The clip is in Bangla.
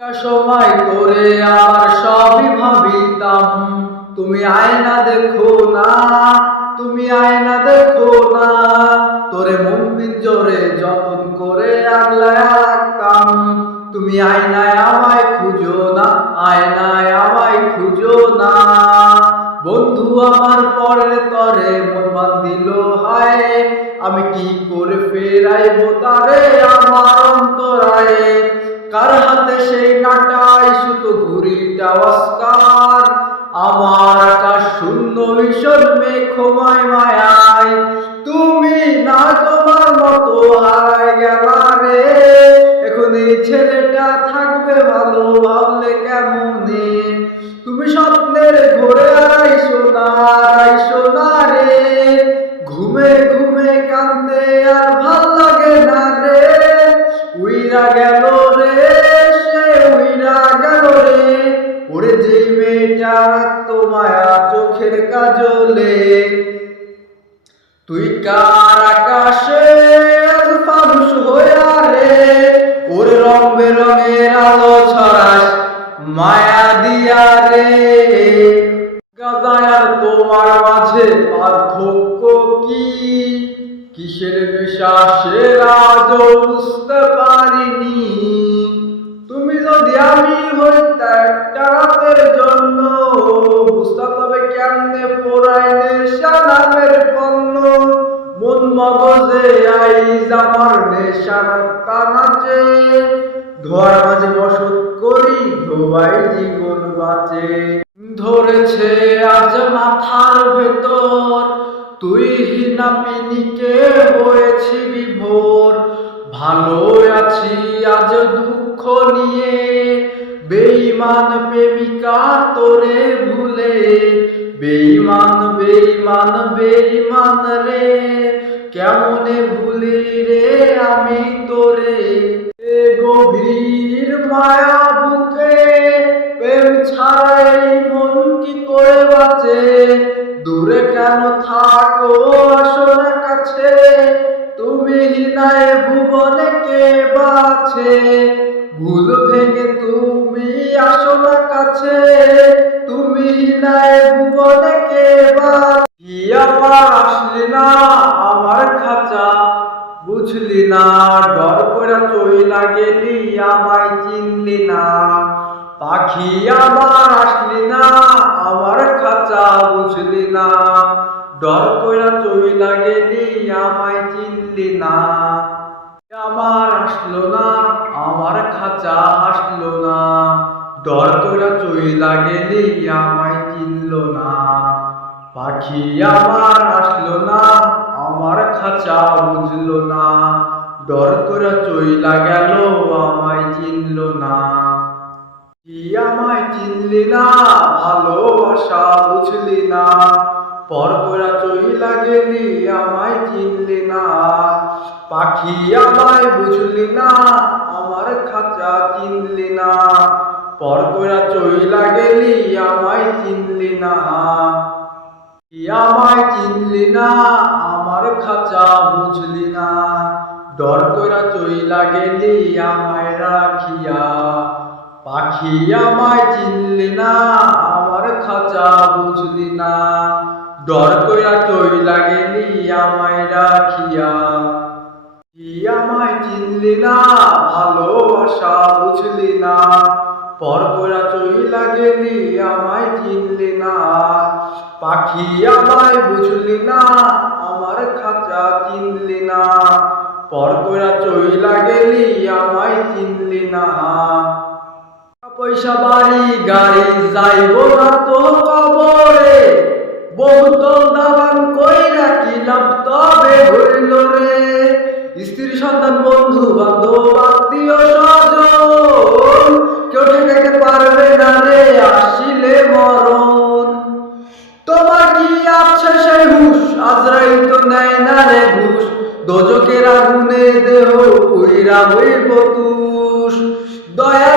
সময় করে আমার সবই ভাবিতাম, তুমি আয়না দেখো না, তুমি আয়না দেখো না। তোরে মন পিঞ্জরে যতন করে আগলায় রাখতাম, তুমি আয়নায় আমায় খুঁজো না, আয়নায় আমায় খুঁজো না। বন্ধু আমার পরের তরে মন বান্ধিল হায়, আমি কি করে ফেরাইবো তারে আমার অন্তরায়ে। কার হাতে সেই কাটাই সুতো ঘুড়িটা অস্কার, আমার আকাশ শূন্য ভীষণ মেঘময় মায়ায়। তুমি না তোমার মতো হারায় গেলা রে, এখন এই ছেলেটা থাকবে ভালো ভাবলে কেমনে। তুমি স্বপ্নের ঘোরে আইসো না, আইসো না রে, ঘুমে ঘুমে কান্দে আর ভাল লাগে না রে। উইরা গেল রে, সে উইরা গেল রে, ওরে যেই মেয়েটা রাখতো মায়া চোখের কাজলে। তুই কার আকাশে আজ ফানুস হইয়া রে, ওরে রং বেরঙের আলো ছড়াস মায়া দিয়া রে। গাজায় আর তোমার মাঝে পার্থক্য কি, কিসের নেশা সে আজও বুঝতে পারিনি। তুমি যদি আমি হইতা একটা রাতের জন্য, বুঝতা তবে কেমনে পোড়ায় নেশা নামের পণ্য। মন মগজে আইজ আমার নেশার নাচে, ধোয়ার মাঝে বসত করি ধোয়াই জীবন বাঁচে। ধরেছে আজ মাথার ভেতর, তুই হিনা পিনিকে হয়েছি বিভোর। ভালো আছি আজ দুঃখ নিয়ে, বেঈমান প্রেমিকা তোরে ভুলে। বেঈমান বেঈমান বেঈমান রে, কেমনে ভুলি রে আমি তোরে। গভীর মায়া বুকে প্রেম ছাড়াই মন কি করে বাঁচে। দূরে কেন থাকো আসো না কাছে, তুমি হিনায় ভুবনে কে বাছে। ভুল ভেঙে তুমি আসো না কাছে, তুমি হিনায় ভুবনে কে বাছে। আমার আসলি না আমার খাঁচা, বুঝলি না ডর করে চইলা গেলি আমায় চিনলি না। পাখি আমার আসলি না আমার খাঁচা, বুঝলি না ডর করে চইলা গেলি আমায় চিনলি না। আমার আসলো না আমার খাঁচা হাসলো না, ডর করে চইলা গেলি আমায় চিনলো না। পাখি আমার আসলো না আমার খাঁচা, বুঝলো না ডর করে চইলা গেল আমায় চিনলো না। আমায় চিনলি না ভালোবাসা বুঝলি না, পর করে চইলা গেলি আমায় চিনলি না। পাখি আমায় বুঝলি না আমার খাঁচা চিনলি না, পর করে চইলা গেলি আমায় চিনলি না। আমায় চিনলি না আমার খাঁচা বুঝলি না, ডর কইরা চইলা গেলি আমায় রাখিয়া। পাখি আমায় চিনলি না আমার খাঁচা বুঝলি না, ডর কইরা চইলা গেলি আমায় রাখিয়া। আমায় চিনলি না ভালোবাসা বুঝলি না, পর কইরা চইলা গেলি আমায় চিনলি না। পাখি আমায় বুঝলি না আমার খাঁচা চিনলি না, পর কইরা চইলা গেলি আমায় চিনলি না। পয়সা বাড়ি গাড়ি যাইব না তো কবরে, বহুতল দালান কইরা কি লাভ তবে হইল রে। স্ত্রী সন্তান বন্ধু বান্ধব আত্মীয় স্বজন, কেউ ঠেকাইতে পারবে না রে আসিলে মরণ। তোমার কি আছে সেই হুশ, আজরাইল তো নেয় না রে ঘুষ। দোজকের আগুনে দেহ পুইরা হইব তুষ, দয়া